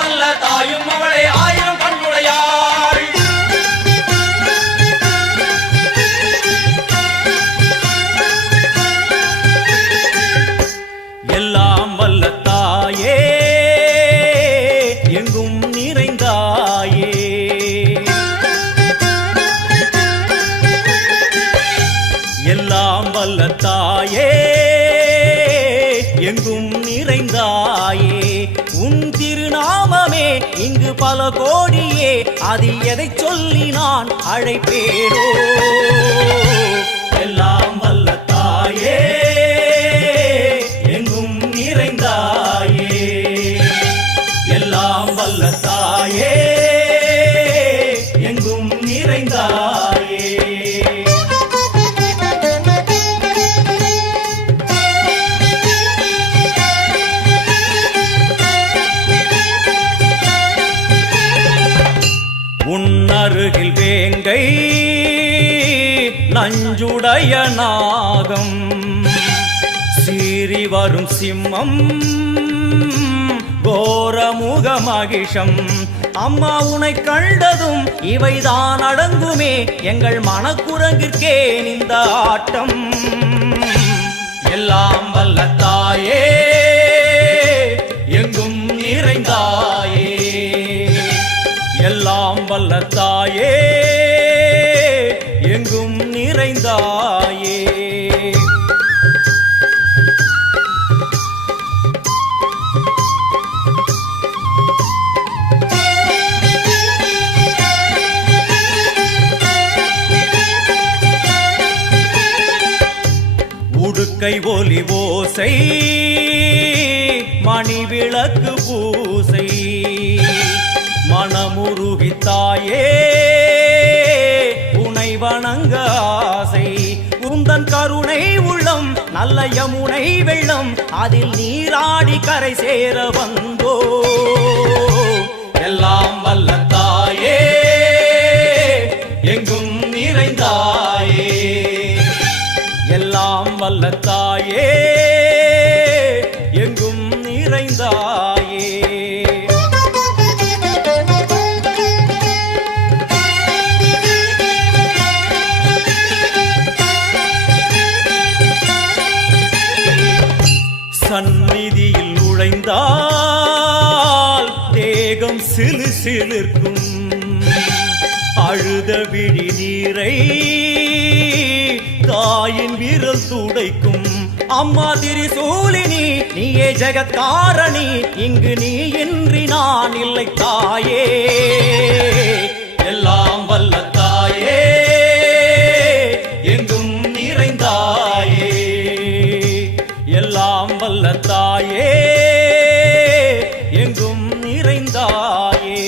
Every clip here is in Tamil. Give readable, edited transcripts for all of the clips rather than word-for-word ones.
நல்ல தாயும் அவளே ஆயிரம் கண்ணுடையாள். எல்லாம் வல்ல தாயே எங்கும் நிறைந்தாயே, எல்லாம் வல்ல தாயே எங்கும் நிறைந்தாயே. உன் திருநாமமே இங்கு பல கோடியே, அது எதை சொல்லி நான் அழைப்பேனோ. எல்லாம் வல்ல தாயே எங்கும் நிறைந்தாயே, எல்லாம் வல்ல தாயே எங்கும் நிறைந்தாயே. உன்னருகில் வேங்கை நஞ்சுடைய நாகம், சீறி வரும் சிம்மம் கோரமுக மகிஷம். அம்மா உனை கண்டதும் இவைதான் அடங்குமே, எங்கள் மனக்குரங்கிற்கே இந்த ஆட்டம். எல்லாம் வல்ல தாயே எங்கும் நிறைந்தாயே, எல்லாம் வல்ல தாயே எங்கும் நிறைந்தாயே. உடுக்கை ஒலி ஓசை மணி விளக்கு பூசை, மனமுருகி தாயே உனை வணங்க ஆசை. உந்தன் கருணை உள்ளம் நல்ல யமுனை வெள்ளம், அதில் நீராடி கரை சேர வந்தோ. எல்லாம் வல்ல தாயே எங்கும் நிறைந்தாயே, எல்லாம் வல்ல தாயே எங்கும் நிறைந்தாயே. சந்நிதியில் நுழைந்தால் தேகம் சிலு சிலிர்க்கும், அழுத விழி நீரை தாயின் விரல் துடைக்கும். அம்மா திரிசூலினி நீயே ஜெகத்காரணி, இங்கு நீ இன்றி நான் இல்லை தாயே. எல்லாம் வல்ல தாயே எங்கும் நிறைந்தாயே, எல்லாம் வல்ல தாயே எங்கும் நிறைந்தாயே.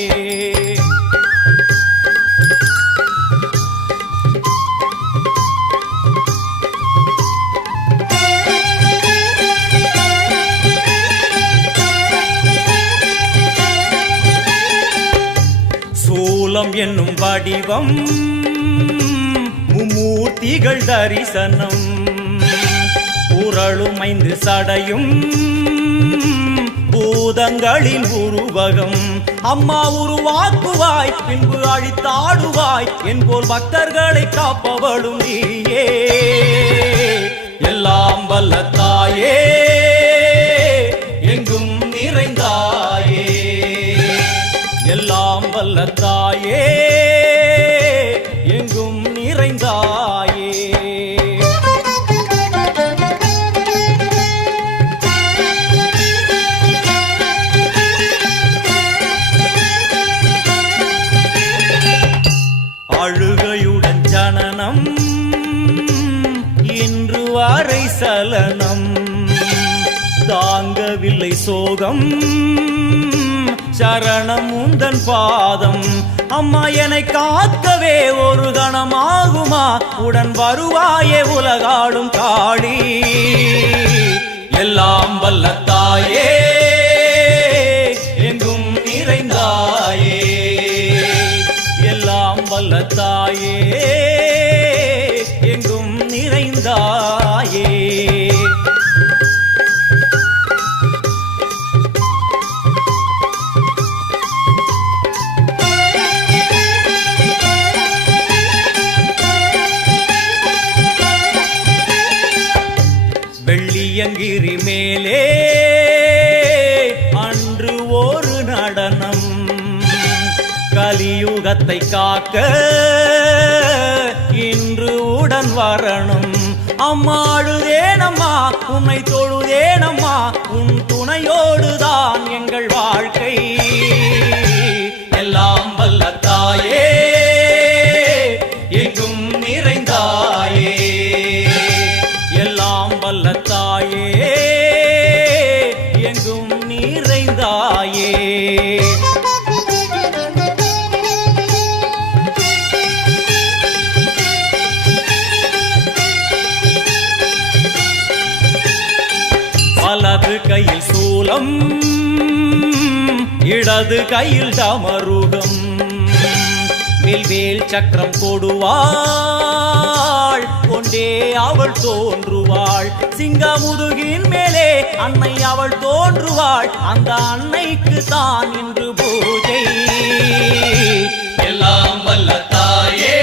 சூலம் என்னும் வடிவம் மும்மூர்த்திகள் தரிசனம், உரளும் 5 சடையும் பூதங்களின் உருவகம். அம்மா உருவாக்குவாய் பின்பு அழித்தாடுவாய், என்போல் பக்தர்களை காப்பவளும் நீயே. எல்லாம் வல்ல தாயே எங்கும் நிறைந்தாயே, எல்லாம் வல்ல தாயே எங்கும் நிறைந்தாயே. அழுகையுடன் ஜனனம் இன்று வரை சலனம், தாங்கவில்லை சோகம் சரணம் உந்தன் பாதம். அம்மா என்னை காக்கவே ஒரு கணமாகுமா, உடன் வருவாயே உலகாடும் காளி. எல்லாம் வல்ல தாயே எங்கும் நிறைந்தாயே, எல்லாம் வல்ல தாயே எங்கும் நிறைந்தாயே. கலியுகத்தை காக்க இன்று உடன் வரணும். அம்மா அழுதேனம்மா உன்னை தொழுதேனம்மா உன் துணையோடுதான் எங்கள் வாழ்க்கை. எல்லாம் வல்ல தாயே எங்கும் நிறைந்தாயே, எல்லாம் வல்ல தாயே எங்கும் நிறைந்தாயே. வலது கையில் சூலம் இடது கையில் டமருகம், வில்வேல் சக்கரம் கொடுவாள் கொண்டே அவள் தோன்றுவாள். சிங்கமுதுகின் மேலே அன்னை அவள் தோன்றுவாள், அந்த அன்னைக்கு தான் இன்று பூஜை. எல்லாம் வல்ல தாயே